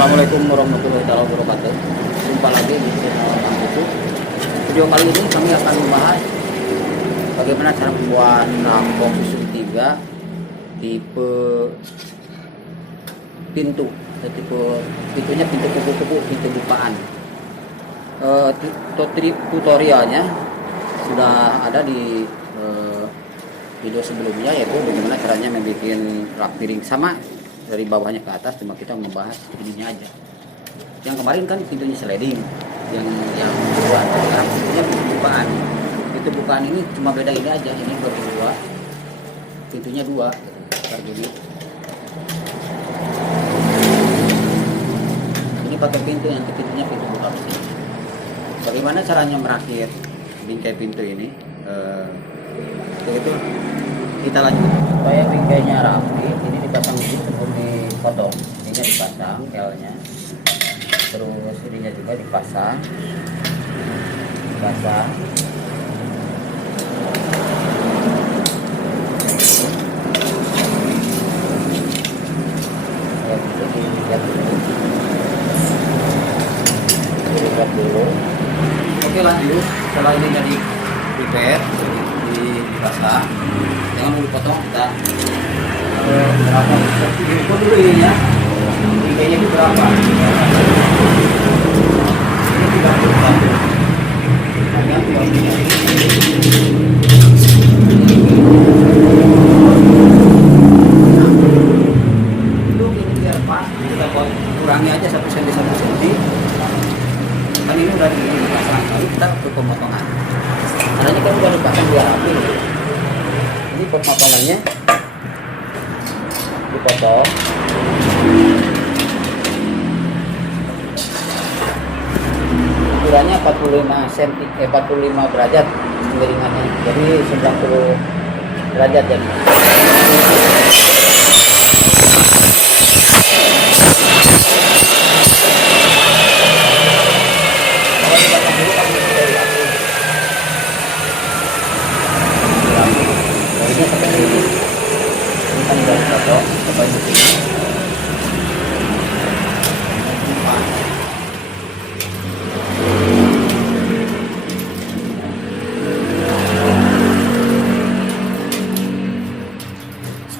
Assalamualaikum warahmatullahi wabarakatuh. Jumpa lagi di channel Kang Kuku. Video kali ini kami akan membahas bagaimana cara membuat rampok susun 3 tipe pintu. Tipe pintunya pintu kupu-kupu, pintu bukaan. Tutorialnya sudah ada di video sebelumnya, yaitu bagaimana caranya membuat rak piring sama dari bawahnya ke atas. Cuma kita membahas ininya aja. Yang kemarin kan pintunya sliding, yang buat sekarang pintunya pintu bukaan. Pintu bukaan ini cuma beda ini aja, ini berdua, pintunya 2 gini. Ini pakai pintu, yang pintunya pintu buka besi. Bagaimana caranya merakit bingkai pintu ini? Itu kita lanjut. Supaya bingkainya rapi, ini dipasang dulu sebelum dipotong. Ininya dipasang L-nya, terus ininya juga dipasang. Dilihat dulu. Oke, lanjut. Setelah ini jadi repair, dipasang, jangan dulu potong. Kita berapa diukur dulu ini ya, bingkainya itu berapa. Ini 31. Hanya 30. Untuk ini biar pas, kita kurangi aja 1 cm 1 cm. Kan ini udah dipasang, lalu kita ke pemotongan. Karena ini kan udah dipasang biar rapi. Ini pemotongannya dipotong. Ukurannya 45 derajat miringannya. Jadi 90 derajat jadi.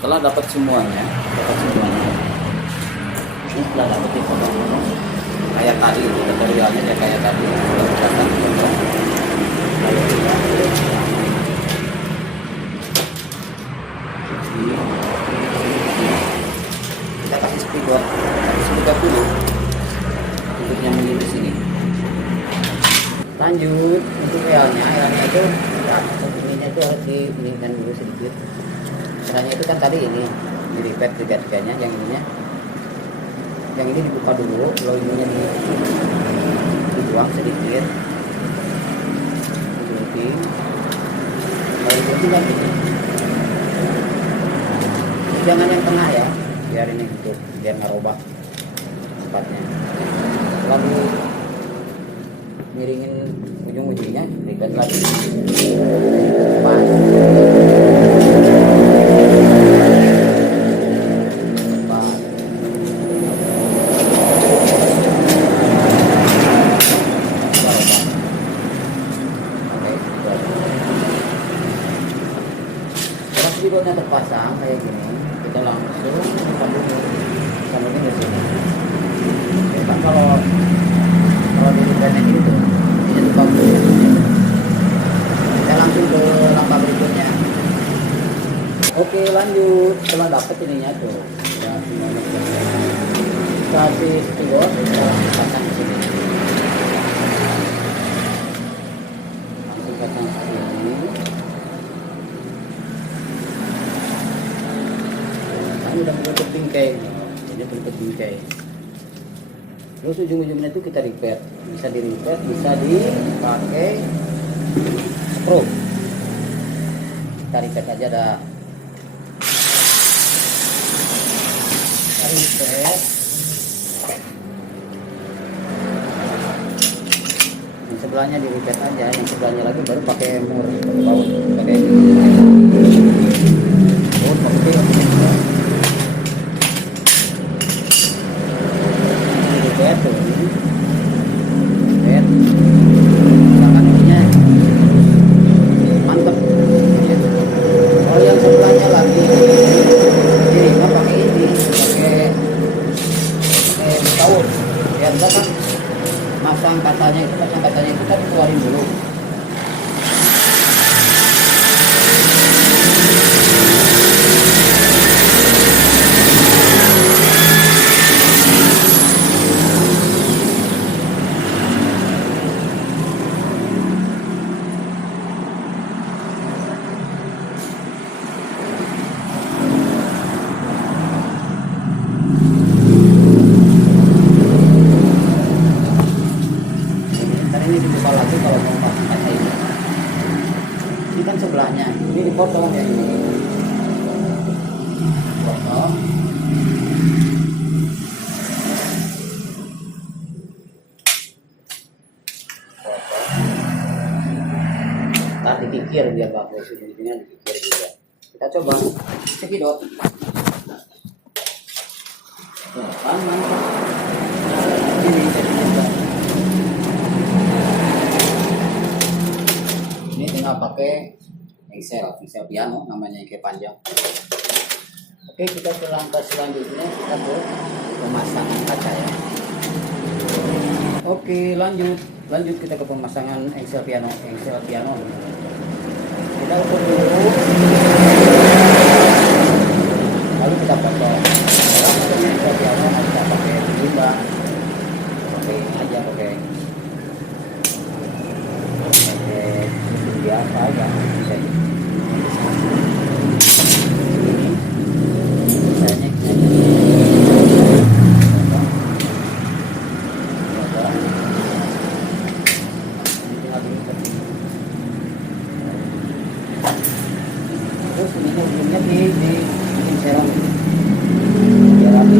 Setelah dapat semuanya, ini setelah dapat dipotong kayak tadi, tutorialnya ya kayak tadi. Kita kasih spidol dulu untuk yang di sini. Lanjut untuk relnya itu ininya itu harus dibeningkan dulu sedikit. Caranya itu kan tadi ini diripet tiga-tiganya, yang ini dibuka dulu, kalau ininya dibuang sedikit, digunting, kalau digunting kan gini. Jangan yang tengah ya, biar ini hidup, biar nggak robah tempatnya. Lalu miringin ujung-ujungnya, ripet lagi pas. Spidolnya terpasang kayak gini, kita langsung sambungin ke sini. Jadi kan kalau di depannya gitu, ini tuh bagus. Kita langsung ke langkah berikutnya. Oke, lanjut. Setelah dapet ininya tuh, ya semuanya kasih spidol, kita pasang di sini. Langsung pasang ke sini. Ini udah bentuk bingkai, ini bentuk bingkai. Terus ujung-ujungnya itu kita repair, bisa di repair, bisa dipakai screw. Kita repair aja dah. Kita repair. Yang sebelahnya di repair aja, yang sebelahnya lagi baru pakai mur, pakai ini kan sebelahnya, ini dipotong ya, ini potong. Ntar dikikir biar bagus, ini dikikir juga. Kita coba cekidot. Kan mantap. Ini tinggal pakai engsel piano namanya, yang kayak panjang. Oke, kita ke langkah selanjutnya, kita ke pemasangan kaca ya. Oke, lanjut kita ke pemasangan engsel piano. Kita ukur dulu, lalu kita potong. Kalau pakai engsel piano kita pakai timba, pakai ini aja, pakai biasa aja. Terus ini ujungnya bikin serong biar rapi.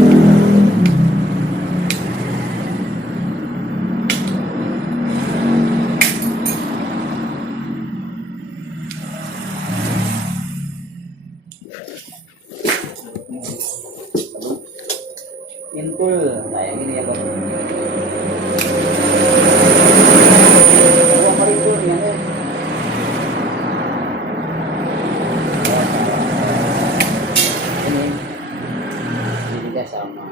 Intul, nah yang ini ya Bang. Buang intul ya. Ini juga sama.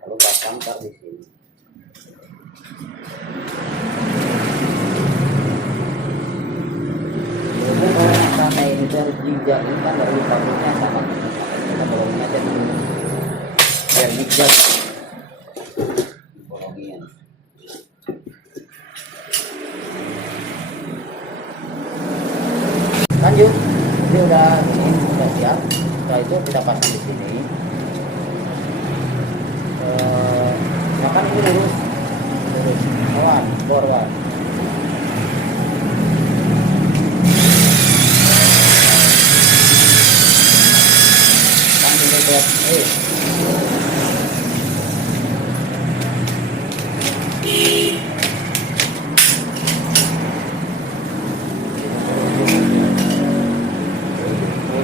Lalu pasang tar di sini. Sampai ini harus dijak, ini kan dari pabriknya sama. Kita bolongin aja dulu biar dijak. Bolongin. Lanjut, ini udah siap. Setelah itu kita pasang di sini. Makan ini lurus, forward.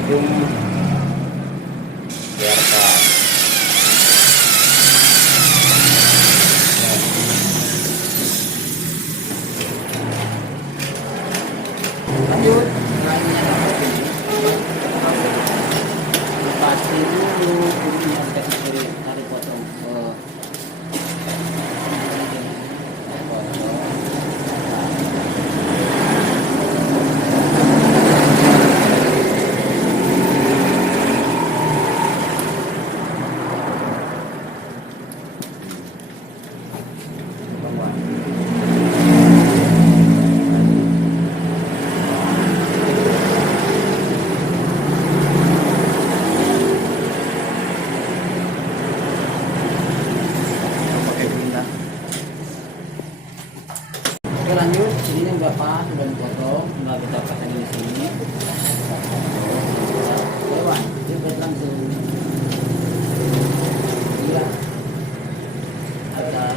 Ujung biarkan. Lanjut, pasti dulu ujungnya kiri tarik potong ke Oke, lanjut, ini udah pas, udah dipotong, tinggal kita pasangin di sini. Lewat, jepit langsung. Iya. Atas.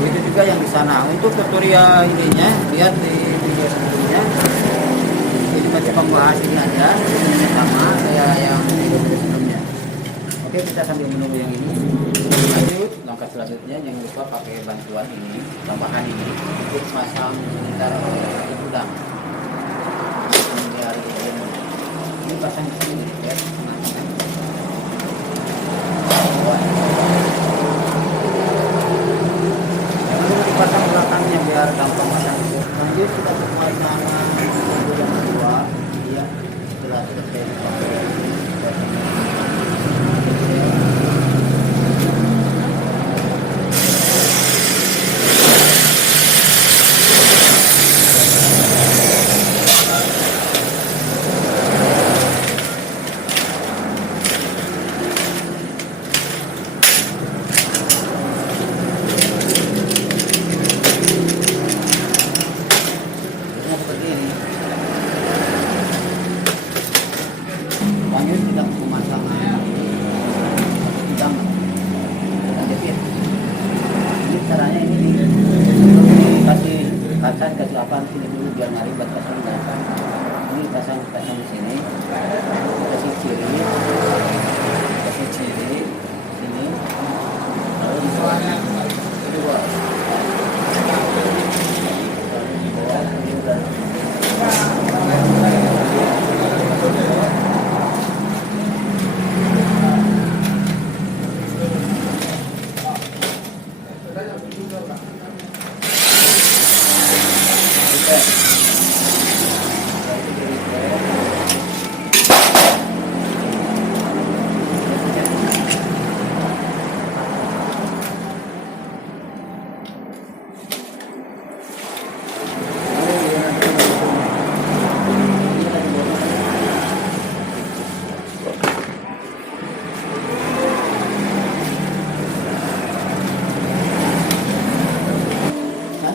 Begitu juga yang di sana. Untuk tutorial ininya, lihat di video sebelumnya. Ini masih pembahas ini aja, ini sama kayak yang video sebelumnya. Oke, kita sambil menunggu yang ini. Lanjut, langkah selanjutnya jangan lupa pakai bantuan ini, tambahan ini untuk pasang sekitar gudang. pasang di sini ya. Dipasang belakangnya biar gampang pasang. Lanjut kita mulai nama yang kedua, dia setelah selesai dipakai. Lanjut kita pemasangan bidang kita jepit. Ini caranya ini kasih kaca kasih apa sini dulu biar nggak ribet pasang belakang. Ini pasang di sini, kasih ciri sini, lalu di bawahnya kedua.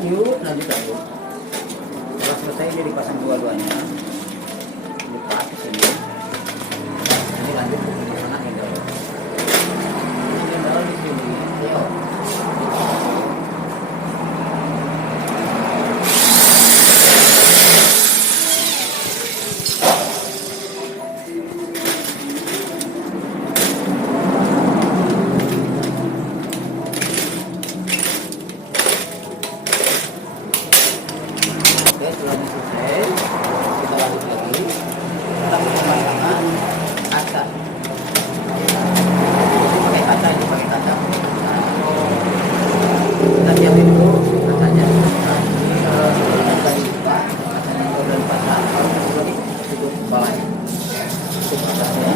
Lanjut. Setelah selesai ini dipasang dua-duanya. Buka ke sini. Ini lanjut ke pemasangan handle. Handle di sini. Ayo. Setelah selesai, kita lanjut lagi. Kita pemasangan kaca. Pakai kaca ini pakai kaca. Kita siapin dulu kacanya. Ini kalau kita dibuka, kacanya itu udah dipasang. Kalau kita lagi tutup balai. Tutup kacanya.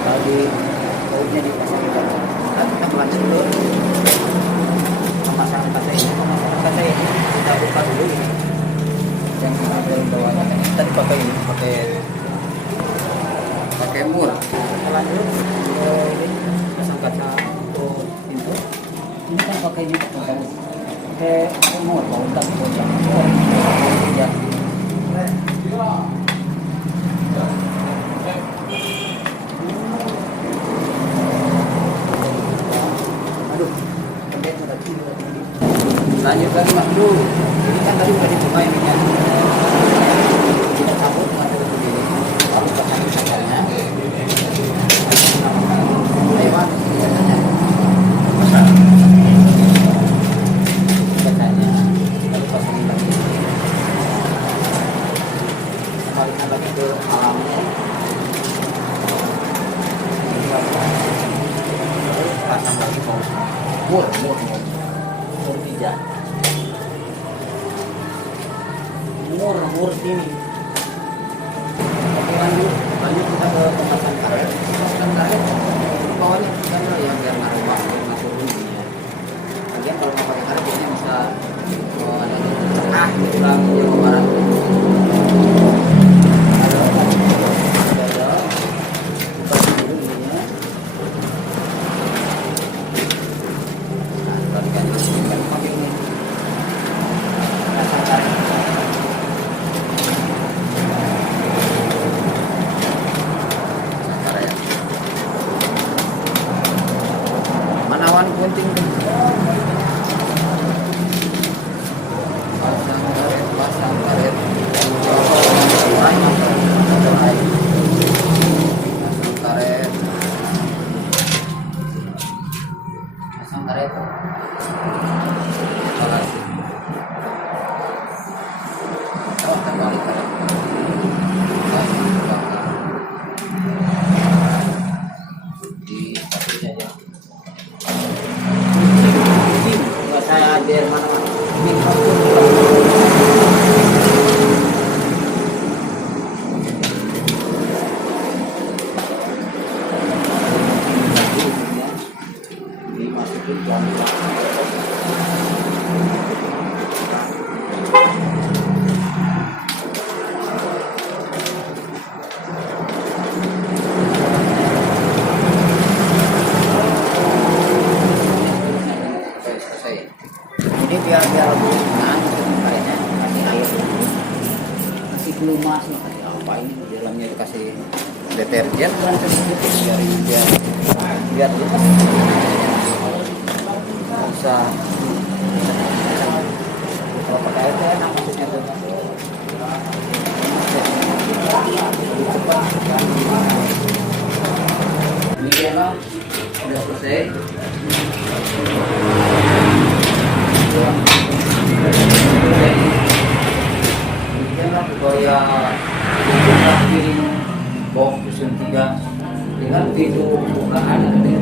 Kalau di bautnya dipasang kita melanjut dulu pemasangan kaca ini. Kita buka dulu ini yang ada di bawahnya. Kita dipakai ini pakai mur. Kita lanjut ini pasang kaca untuk pintu. Ini kan pakai ini pakai mur mau tak ya. Lanjut lagi Mas Bro. Ini kan tadi udah dicoba ininya. Kita cabut masuk ke sini. Lalu pasang kacanya. Lewat kacanya. Pasang kacanya. Lalu pasang lagi. Kembalikan lagi ke alamnya. Lalu pasang lagi mur tiga. Mur sini. Oke, lanjut kita ke pemasangan karet. Pemasangan karet bawahnya kita yang biar nggak masuk bunyinya. Lagian kalau mau pakai karet ini bisa ada pulang Jawa Barat. Manawan kunting pasang karet pasang karet. biar lebih kayaknya kasih air dulu, kasih pelumas, kasih apa ini di dalamnya dikasih deterjen kan sedikit biar lepas bisa kalau pakai air enak maksudnya tuh lebih cepat. Ini ya bang sudah selesai. Inilah supaya kirim box dusun 3 dengan pintu bukaan ada di